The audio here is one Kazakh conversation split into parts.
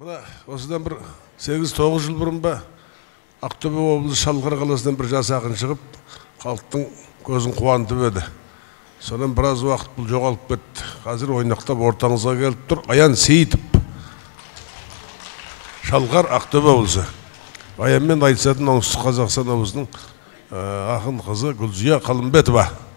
Мына осыдан бір 8-9 жыл бұрын ба Ақтөбе облысы Шалқар қаласынан бір жас ақын шығып, халықтың көзін қуантып еді. Содан біраз уақыт бұл жоғалып кетті. Қазір ойнақтап ортаңызға келіп тұр Аян Сейітов. Шалқар Ақтөбе облысы. Аянмен айтысатын оңтүстік Қазақстан облысының ақын қызы Гүлзия Қалымбетова.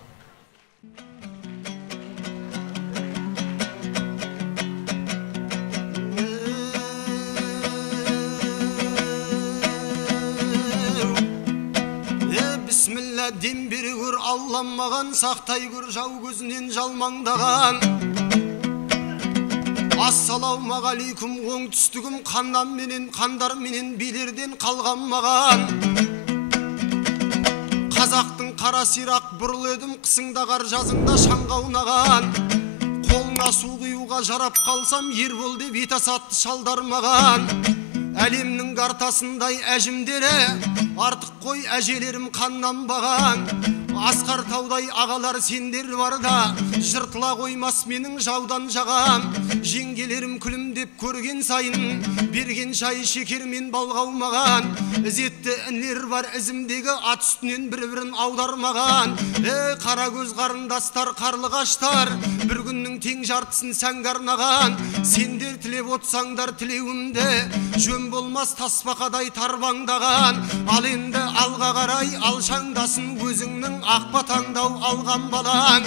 Дем бері көр, алламаған, сақтай көр, жау көзінен жалмаңдаған. Ассалаумағалейкум, оңтүстігім қаннан менен, қандар менен билерден қалған маған. Қазақтың қара сирақ бұрыл едім, қысыңда қар жазыңда шаңға аунаған. Қолыңа су құюға жарап қалсам, ербол деп ет асатты шалдар маған. Әлемнің картасындай әжімдері, артық қой әжелерім қаннанбаған. Асқар таудай ағалар сендер барда, жыртыла қоймас менің жаудан жағам. Жеңгелерім күлімдеп көрген сайын, берген шай шекермен балғаумаған. Ізетті інлер бар ізімдегі, ат үстінен бір-бірін аудармаған. Қара көз қарындастар, қарлығаштар, бір күннің тең жартысын сәнге арнаған. Сендер тілеп отсаңдар тілеуімді, жөн болмас тасбақадай тарбаңдаған. Ал енді алға қарай алшаңдасын өзіңнің ақбатаңдау алған балаң.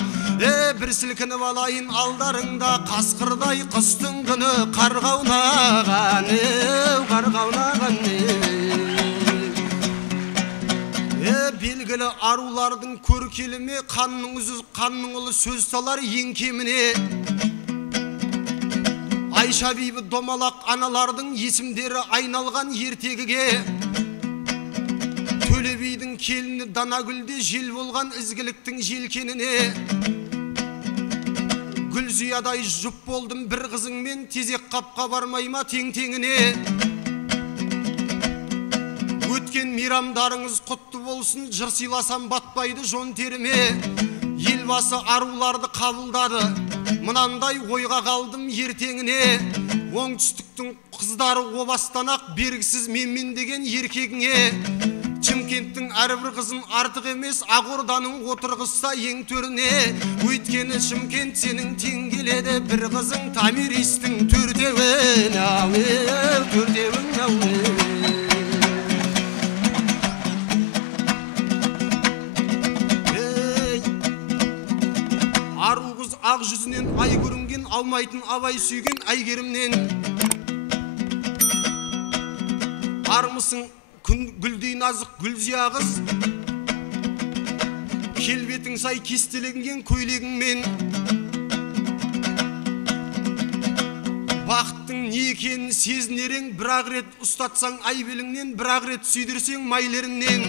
Бір сілкініп алайын алдарыңда, қасқырдай қыстың күні қарғаунаған. Қарғаунаған. Белгілі арулардың көркеліме, қанның үзіз қанның ұлы сөз салар ең кеміне. Айша бейбі домалақ аналардың есімдері айналған ертегіге. Төле бидің келіні Данагүлде жел болған ізгіліктің желкеніне. Гүлзиядай жұп болдым бір қызыңмен, тезек қапқа бармайма тең-теңіне. Өткен мейрамдарыңыз құтты болсын, жыр сыйласам батпайды жон теріме. Елбасы аруларды қабылдады, мынандай ойға қалдым ертеңіне. Оңтүстіктің қыздары обастанақ, бергісіз менмен деген еркегіңе. Шымкенттің әрбір қызын артық емес, Ақорданың отырғызса ең төріне. Өйткені Шымкент сенің тең келеді, бір қызың Томиристің төртеуін, төртеуін. Ару қыз ақ жүзінен ай көрінген, алмайтын абай сүйген әйгерімнен. Армысың гүлдей назық Гүлзия қыз, келбетің сай кестелеген көйлегіңмен. Бақыттың не екенін сезінерең, бір-ақ рет ұстатсаң айбеліңнен, бір-ақ рет сүйдірсең майлеріңнен.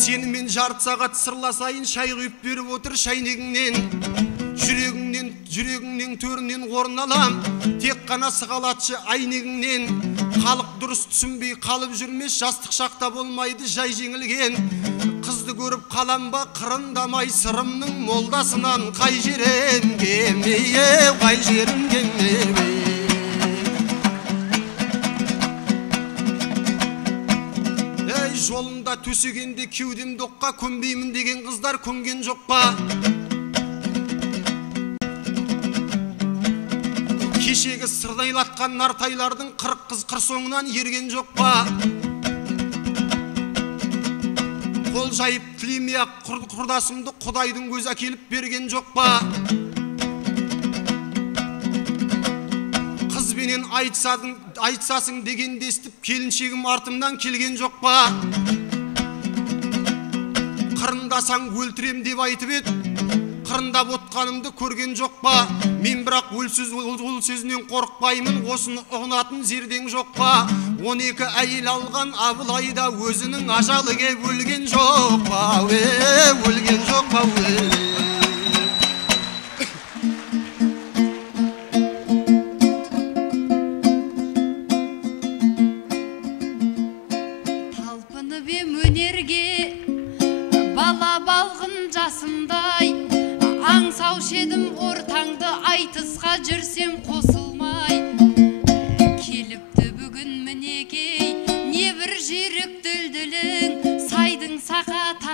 Сенімен жарты сағат сырласайын, шай құйып беріп отыр шайнегіңнен. Жүрегіңнен төрінен орын алам, тек қана сығалатшы айнегіңнен. Халық дұрыс түсінбей қалып жүрмес, жастық шақта болмайды жай жеңілген. Қызды көріп қалам ба қырындамай, сырымның молдасынан қай жерін кемей, қай жерін кемей. Жолында төсегенде кеудемді оққа, көнбеймін деген қыздар көнген жоқ па? Кешегі сырнайлатқан нартайлардың 40 қыз қыр соңынан ерген жоқ па? Қол жайып тілемей-ақ құрдасымды Құдайдың көзі әкеліп берген жоқ па? Қызбенен айтсасың дегенде естіп, келіншегім артымнан келген жоқ па? Қырындасаң өлтірем деп айтып ед, қырындап отқанымды көрген жоқ па? Мен бірақ ол сөзінен қорықпаймын, осыны ұғынатын зердең жоқ па? 12 әйел алған Абылайда өзінің ажалы кеп өлген жоқ па? Өлген жоқ па? Талпынып ем өнерге, бала балғын жасымдай, аңсаушы едім ортаңды, айтысқа жүрсем қосылмай.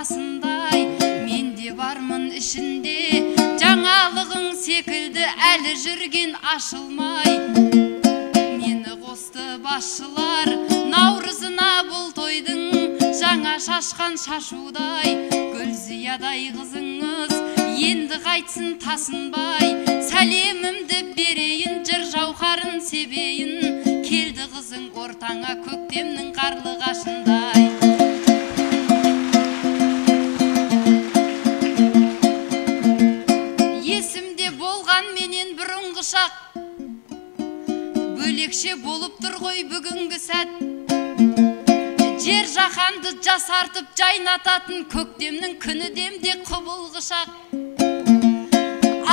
тасындай, менде бармын ішінде, жаңалығың секілді әлі жүрген ашылмай. Мені қосты басшылар наурызына бұл тойдың, жаңа шашқан шашудай, Гүлзиядай қызыңыз енді қайтсын тасынбай. Сәлемімді берейін, жыр жауһарын себейін, келді қызың ортаңа көктемнің қарлығашындай. Есімде болған менен бұрынғы шақ, бөлекше болып тұр ғой бүгінгі сәт. Жер жаһанды жасартып жайнататын көктемнің күні демде құбылғы шақ.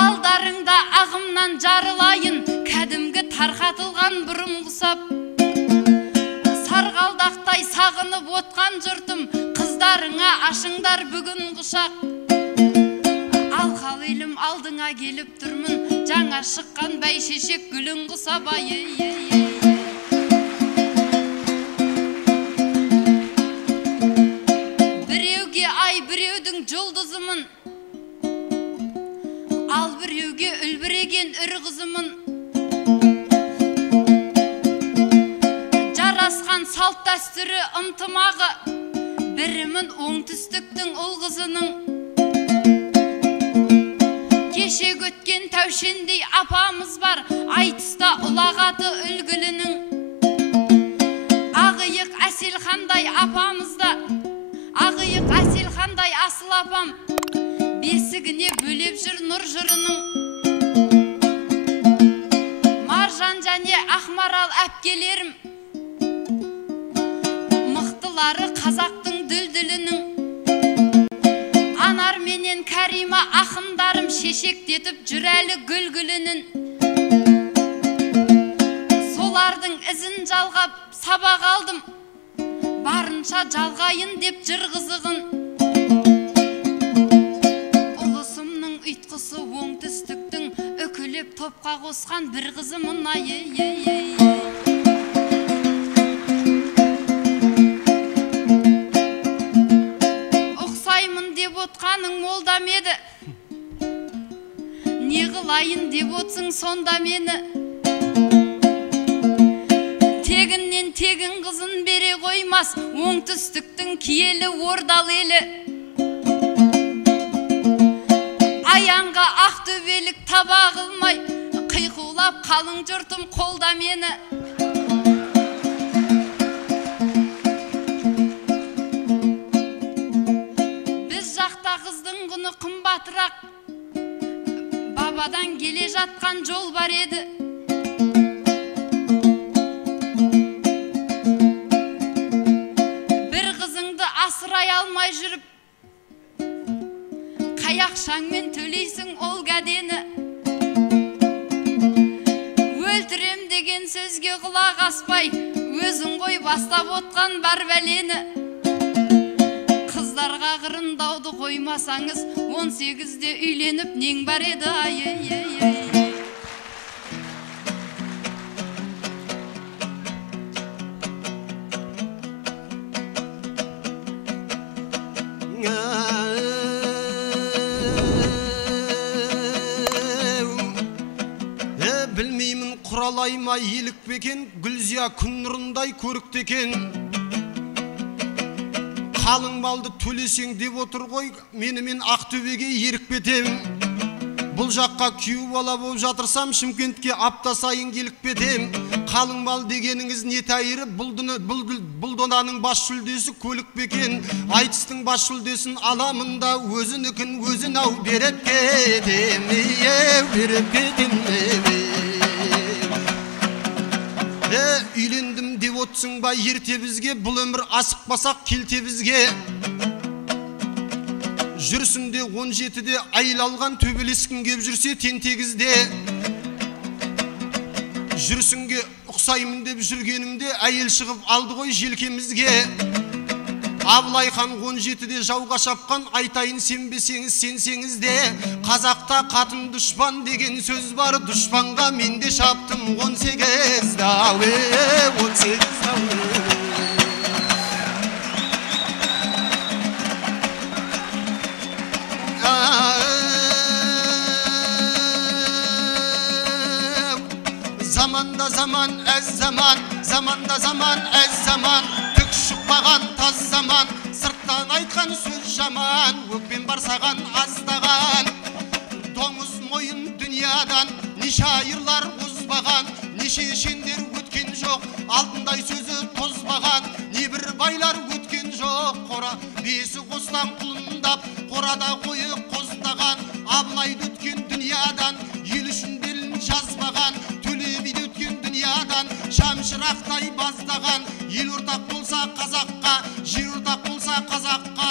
Алдарыңда ағымнан жарылайын, кәдімгі тарқатылған бұрынғы сап. Сарғалдақтай сағынып отқан жұртым, қыздарыңа ашыңдар бүгін құшақ. Алқалы елім алдыңа келіп тұрмын, жаңа шыққан бәйшешек гүлін құсап. Біреуге ай, біреудің жұлдызымын, ал біреуге үлбіреген үр қызымын. Жарасқан салт дәстүрі ынтымағы, бірімін оңтүстіктің ұл қызының. Кеше өткен тәушендей апамыз бар, айтыста ұлағаты үлгілінің. Ағиық Әселхандай апамызда, ағиық Әселхандай асыл апам, бесігіне бөлеп жүр нұр жырының. Маржан және Ақмарал әпкелерім, мықтылары қазақтың дүлдүлінің. Анар менен Кәрима ақындарым шешектетіп жүр әлі гүл-гүлінің. Солардың ізін жалғап сабақ алдым, барынша жалғайын деп жыр қызығын. Ұйтқысы оңтүстіктің үкілеп топқа қосқан бір қызымын. Ұқсаймын деп отқаның молдам еді, не қылайын деп отсың сонда мені. Тегіннен тегін қызын бере қоймас, оңтүстіктің киелі ордал елі. Аяңға ақтөбелік таба қылмай, қиқулап қалың жұртым қолда мені. Біз жақта қыздың құны қымбатырақ, бабадан келе жатқан жол бар еді. Бір қызыңды асырай алмай жүріп, ақшаңмен төлейсің ол кәдені. Өлтірем деген сөзге құлақ аспай, өзің ғой бастап отқан бар бәлені. Қыздарға қырындауды қоймасаңыз, 18-де үйленіп нең бар еді. Құралайма елік бекен, Гүлзия күн нұрындай көрікті екен. Қалың малды төлесең деп отыр ғой, менімен Ақтөбеге ерік бетем. Бұл жаққа күйеу бала болып жатырсам, Шымкентке апта сайын келіп бетем. Қалың мал дегеніңіз не тәйірі, бұл донаның бас жүлдесі көлік бекен. Айтыстың бас жүлдесін аламында, өзінікін өзін ау беріп кетем, беріп кетем. Үйлендім деп отсың ба ерте бізге, бұл өмір асықпасақ келте бізге. Жүрсінде 17-де айыл алған, төбелескін кеп жүрсе тентегізде. Жүрсінге ұқсаймын деп жүргенімде, әйел шығып алды ғой желкемізге. Абылай хан 17-де жауға шапқан, айтайын сенбесеңіз сенсеңіз де. Қазақта қатын дұшпан деген сөз бар, дұшпанға мен де шаптым 18-да, 18-да. zaman ez zaman, zamanda zaman ez zaman, түк шықпаған таз заман, сырттан айтқан сөз жаман, өкпен барсаған аздаған, доңыз мойын дүниядан неше айырлар озбаған, неше шендер өткен жоқ, алтындай сөзі тозбаған, небір байлар өткен жоқ, қора бесі қостан құлындап, қорада қойы қоздаған, Абылайды өткен дүниядан ел үшін белін жазбаған, Төле биді өткен дүниядан шамшырақтай баздаған, ел ортақ болса қазаққа, жер ортақ болса қазаққа,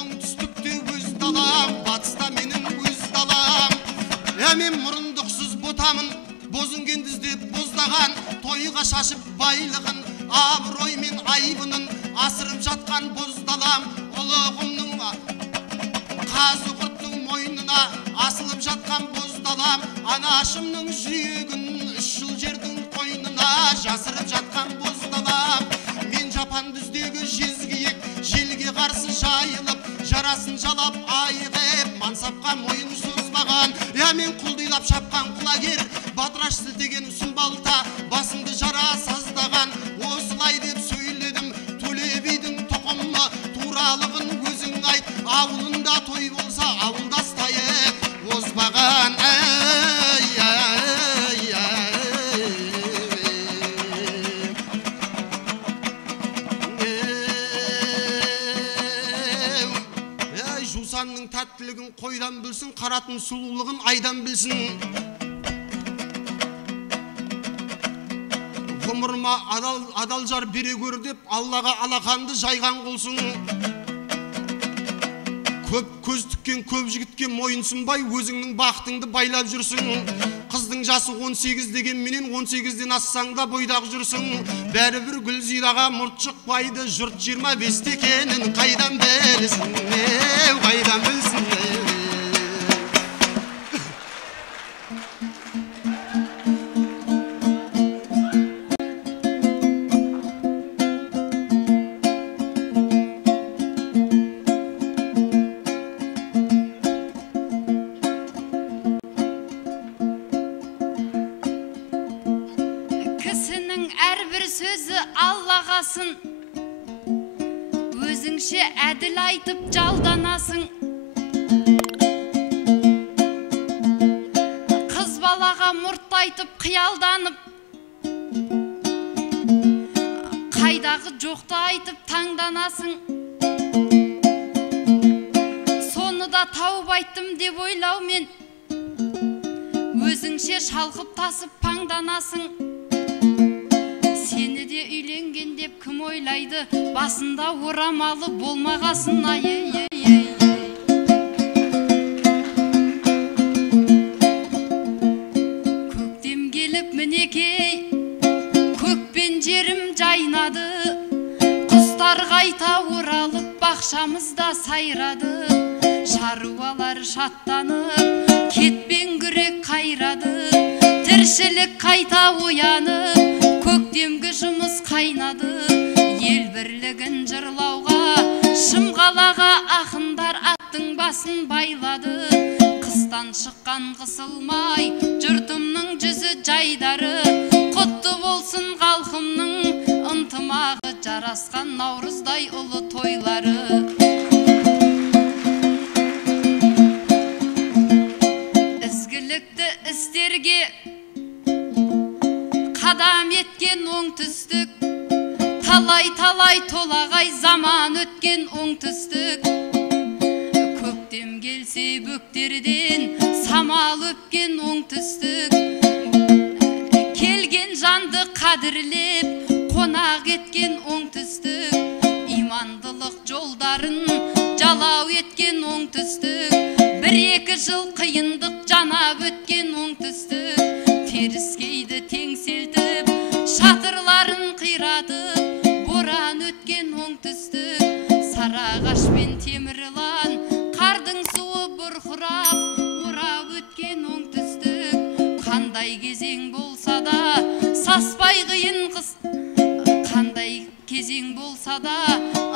оңтүстікте өз далам, батыста менің өз далам. Мен мұрындықсыз ботамын, бозынген дізде боздаған, тойға шашып байлығын, абырой мен айбынын асырып жатқан боз далам. Ұлығымның қазы құрттың мойнына асылып жатқан боз далам, анашымның жүрегін 3 жыл жердің қойнына жасырып жатқан боз далам. Мен жапан дүздегі жезгиек, желге қарсы жайылып, жарасын жалап айығып, мансапқа мойын созбаған. Мен құлдилап шапқан құлагер, батыраш сілтеген сүмбалта, басымды жара саздаған. Осылай деп сөйледім, Төле бидің тұқымы, туралығын өзің айт. Ауылында той болса, ауылдастайы озбаған. Жусанның тәттілігін қойдан білсін, қаратын сұлулығын айдан білсін. Ғұмырыма адал жар бере көр деп, Аллаға алақанды жайған қолсын. Көп көз тіккен көп жігітке мойынсынбай, өзіңнің бақытыңды байлап жүрсің. Қыздың жасы 18 деген менен 18-ден ассаң да бойдақ жүрсің. Бәрібір Гүлзираға мұрт шықпайды, жұрт 25 екенін қайдан білсін, қайдан білсін. Өзіңше әділ айтып жалданасың, қыз балаға мұрт айтып қиялданып, қайдағы жоқты айтып таңданасың. Соны да тауып айттым деп ойлаумен, өзіңше шалқып тасып паңданасың. Сені де үйленген деп кім ойлайды, басында орамалы болмағасын, Көктем келіп мінекей, көкпен жерім жайнады, құстар қайта оралып, бақшамызда сайрады. Шаруалар шаттанып, кетпен күрек қайрады, тіршілік қайта оянып, көктемгі жұмыс қайнады. Ел бірлігін жырлауға, шымғалаға ақындар аттың басын байлады. Қыстан шыққан қысылмай, жұртымның жүзі жайдары, құтты болсын халқымның ынтымағы, жарасқан наурыздай ұлы тойлары. Ізгілікті істерге қадам еткен оңтүстік, талай-талай толағай заман өткен оңтүстік. Көктем келсе бөктерден самал өпкен оңтүстік. Келген жанды қадірлеп қонақ еткен оңтүстік. Имандылық жолдарын жалау еткен оңтүстік. 1-2 жыл қиындық жанап өткен оңтүстік. Теріскейді теңселтіп, шатырларын қиратып, боран өткен оңтүстік. Сарағаш пен темірлан, қардың суы бұрқырап, орап өткен оңтүстік. Қандай кезең болса да, саспай қиын қыс. Қандай кезең болса да,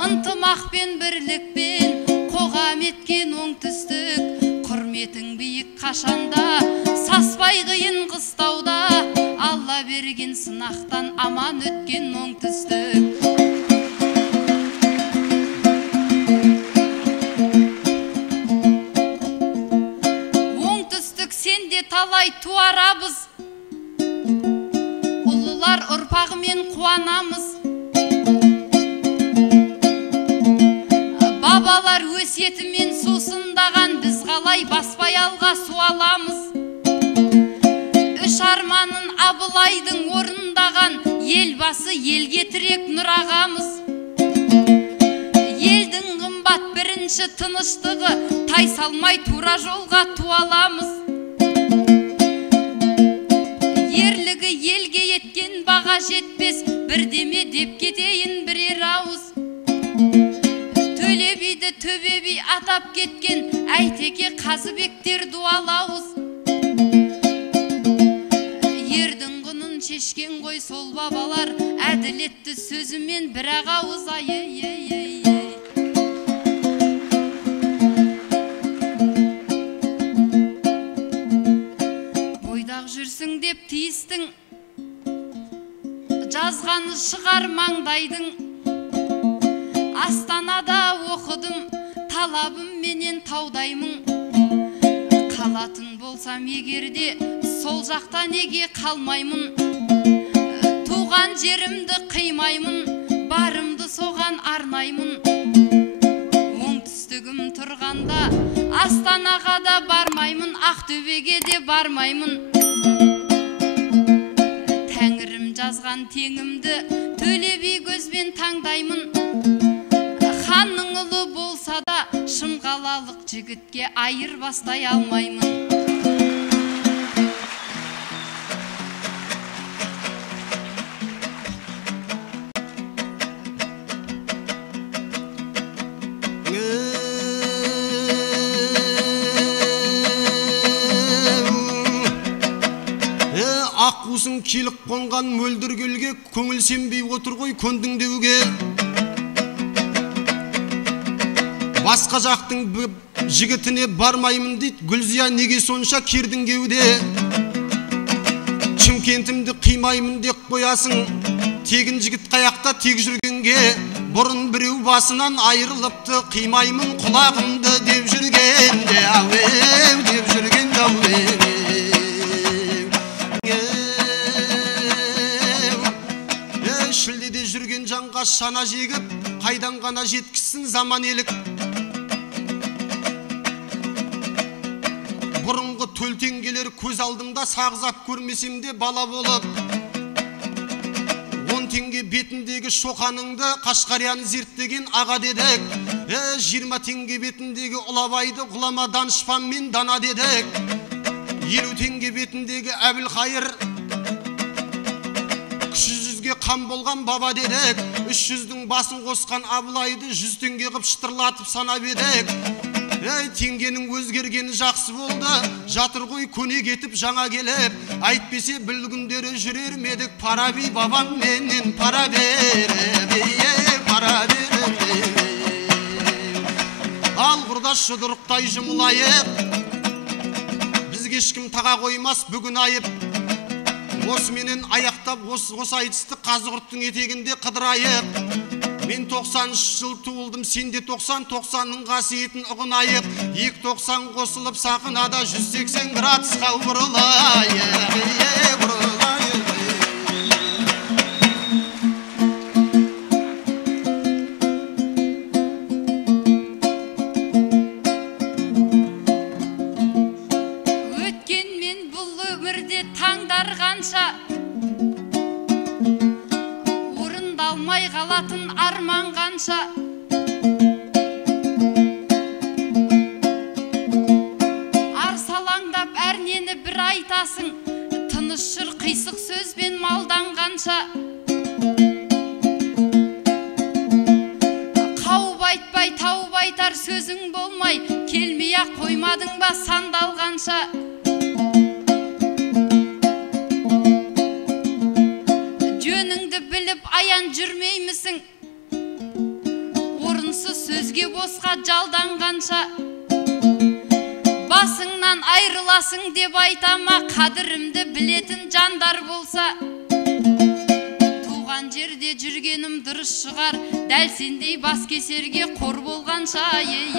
ынтымақ пен бірлікпен қоғам еткен оңтүстік. Құрметің биік қашанда, саспай қиын қыстауда, Алла берген сынақтан аман өткен оңтүстік. Оңтүстік сенде талай туарабыз, ұлылар ұрпағымен қуанамыз. Бабалар өсиетімен сусындаған, біз қалай баспай алға суаламыз. Үш арманын Абылайдың орындаған, елбасы елге тірек нұр ағамыз. Елдің қымбат бірінші тыныштығы, тай салмай тура жолға туаламыз. Ерлігі елге еткен баға жетпес, бірдеме деп кетейін бірер ауыз. Төлебейді төбеби атап кеткен, Әйтеке Қазыбектер дуалауыз. Ердің құнын шешкен ғой сол бабалар, әділетті сөзімен бір ағауыз. Бойдақ жүрсің деп тиістің, жазғаны шығар маңдайдың. Астанада оқыдым, талабым менен таудаймын. Қалатын болсам егерде, сол жақта неге қалмаймын. Туған жерімді қимаймын, барымды соған арнаймын. Оңтүстігім тұрғанда, Астанаға да бармаймын, Ақтөбеге де бармаймын. Тәңірім жазған теңімді, Төлеби көзбен таңдаймын. Ханның ұлы болса да, Шымқалалық жігітке айыр бастай алмаймын. Аққусың келіп қонған мөлдір гүлге, көңіл сенбей отыр ғой көндің деуге. Басқа жақтың жігітіне бармаймын дейді, Гүлзия неге сонша кердің кеуде. Шымкентімді қимаймын деп қоясың, тегін жігіт қаяқта тек жүргенге. Бұрын біреу басынан айырылыпты, қимаймын құлағымды деп жүргенде, әуеу деп жүргенде, әуеу. Шілдеде жүрген жанға шана жегіп, қайдан ғана жеткізсін заман елік. Бұрынғы төлтеңгелер көз алдыңда, сағызап көрмесем де бала болып. 10 теңге бетіндегі шоқаныңды, Қашқарияны зерттеген аға дедік. 20 теңге бетіндегі Ұлабайды ғұлама данышпанмен дана дедік. 50 теңге бетіндегі Әбілқайыр, қан болған баба дедік. 300-дің басын қосқан Абылайды 100 теңге қып шытырлатып санап едік. Теңгенің өзгергені жақсы болды, жатыр ғой көне кетіп жаңа келіп. Айтпесе білгіндері жүрер медік, пара бей бабам менен пара беріп, пара беріп. Ал құрдас шұдырықтай жұмылайық, бізге ешкім таға қоймас бүгін айып. Осы менен аяқтап осы айтысты Қазығұрттың етегінде қыдырайық. Мен 90 жыл туылдым, сенде 90-90-ның қасиетін ұғынайық. 290 қосылып сақынада 180 градусқа бұрылайық. Өткенмен бұл өмірде таңдар қанша, орындалмай қалатын арман қанша. Арсалаңдап әрнені бір айтасың, тыныш жүр қисық сөзбен малданғанша. Қауып айтпай тауып айтар сөзің болмай, келмей-ақ қоймадың ба сандалғанша. Жөніңді біліп аян жүрмеймісің, орынсыз сөзге босқа жалданғанша. Басыңнан айрыласың деп айтама, қадірімді білетін жандар болса. жерде жүргенім дұрыс шығар, дәл сендей бас кесерге қор болғанша, ей.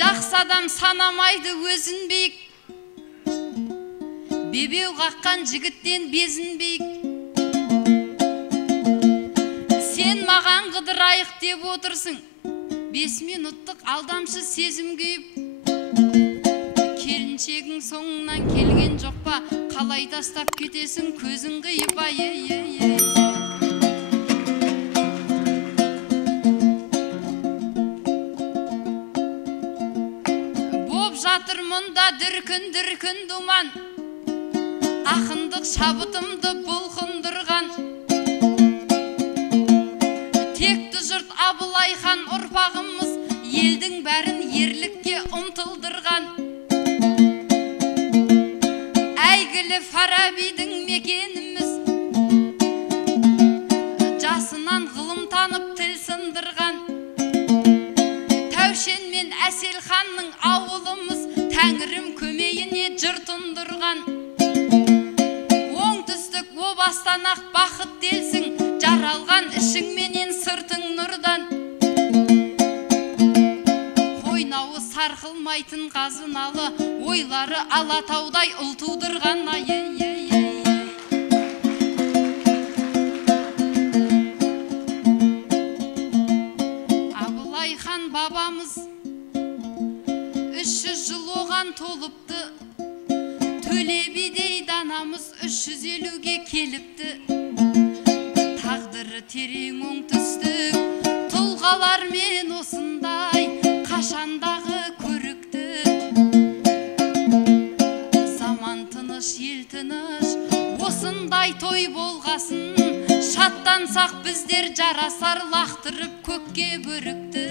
Жақсы адам санамайды өзін биік, бебеу қаққан жігіттен безінбейік. Сен маған қыдырайық деп отырсың, 5 минуттық алдамшы сезім күйіп. Келіншегің соңынан келген жоқ па, қалай тастап кетесің көзің қиып, ей. Боп жатыр мұнда дүркін думан, ақындық шабытымды бұлқындырған. Текті жұрт Абылай хан ұрпағымыз, елдің бәрін ерлікке ұмтылдырған. Әйгілі Фарабидің мекеніміз, жасынан ғылым танып тіл сындырған. Тәушен мен Әсел ханның ауылымыз, Тәңірім көмейіне жыр тұндырған. Оңтүстік обастан ақ бақыт делсің, жаралған ішің менен сыртың нұрдан. Қойнауы сарқылмайтын қазыналы, ойлары Алатаудай ұл тудырған, ей. Абылай хан бабамыз 300 жыл оған толыпты, Төле бидей данамыз 350-ге келіпті. Тағдыры терең оңтүстік, тұлғалармен осындай қашандағы көрікті. Заман тыныш, ел тыныш, осындай той болғасын, шаттансақ біздер жарасар, лақтырып көкке бөрікті.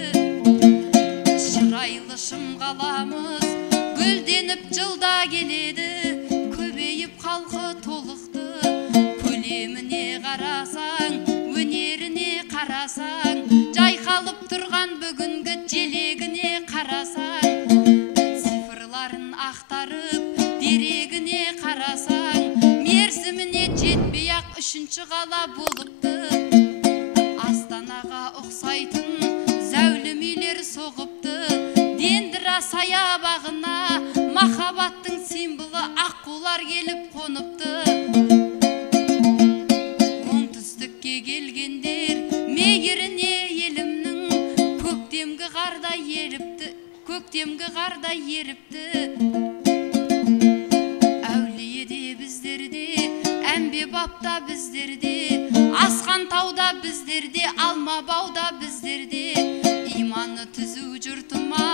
Шырайлы шымғаламыз гүлденіп жылда келеді, көбейіп халқы толықты. Көлеміне қарасаң, өнеріне қарасаң, жайқалып тұрған бүгінгі желегіне қарасаң, цифрларын ақтарып дерегіне қарасаң, мерзіміне жетпей-ақ 3-ші қала болыпты. Астанаға ұқсайтын зәулім үйлер соғыпты, Дендіра саябағына махаббаттың символы аққулар келіп қоныпты. Оңтүстікке келгендер мейіріне елімнің, көктемгі қарда еріпті. Әулиеде біздерде, әмбебапта біздерде, Асқан тауда біздерде, Алмабауда біздерде. Иманы түзу жұртыма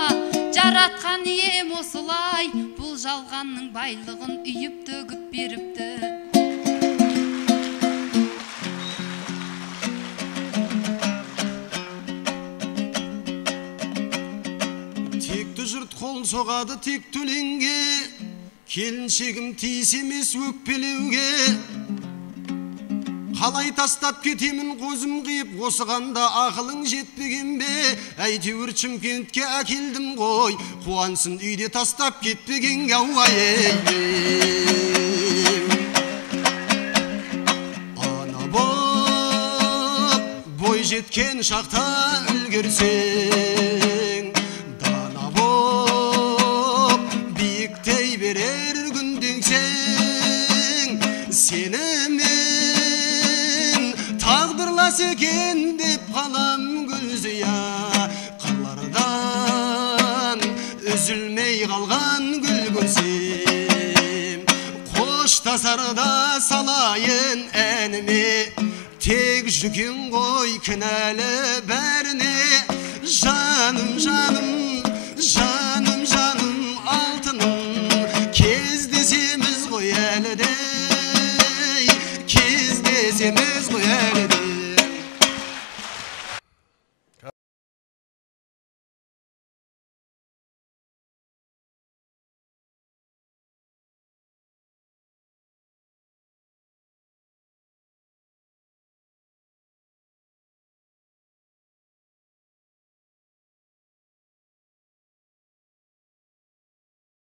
жаратқан ием осылай, бұл жалғанның байлығын үйіп төгіп беріпті. Текті жұрт қол соғады тек төленге, келіншегім тиіс емес өкпелеуге. Қалай тастап кетемін көзім қиып, осығанда ақылың жетпеген бе? Әйтеуір Шымкентке әкелдім ғой, қуансын үйде тастап кетпеген ауай. Ана боп бой жеткен шақта үлгерсең, дана боп биіктей берер күндеңсең, сені тағдырлас екен деп қалам гүлзия, қырлардан үзілмей қалған гүл көрсем, қоштасарда салайын әніме, тек жүкен ғой кінәлі бәріне. Жаным, жаным, жаным, жаным, алтыным, кездесеміз ғой әлі де, кездесеміз ғой әлі.